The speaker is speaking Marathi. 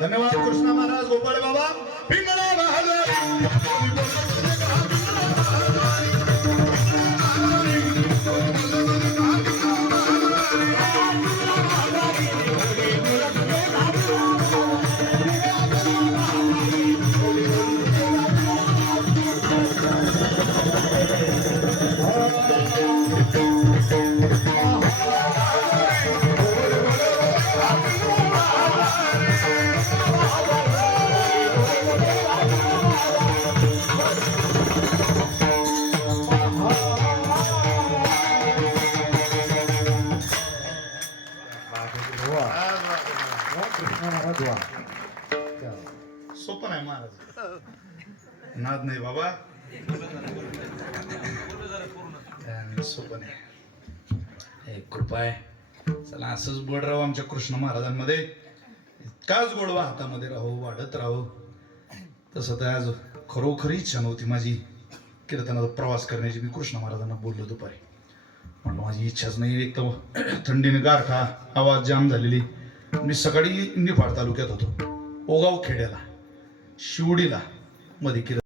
धन्यवाद कृष्णा महाराज गोपाळ बाबा पिंगळा सोपं नाही महाराज नाद नाही बाबा सोपं नाही एक कृपा आहे चला असंच बोल राहू आमच्या कृष्ण महाराजांमध्ये इतकाच गोडवा हातामध्ये राहू वाढत राहू तसं तर आज खरोखरी इच्छा नव्हती माझी कीर्तनाचा प्रवास करण्याची. मी कृष्ण महाराजांना बोललो दुपारी, म्हणलं माझी इच्छाच नाही. एक तर थंडीने गारठा, आवाज जाम झालेली. मी सकाळी निफाड तालुक्यात होतो, ओगाव खेड्याला, शिवडीला मध्ये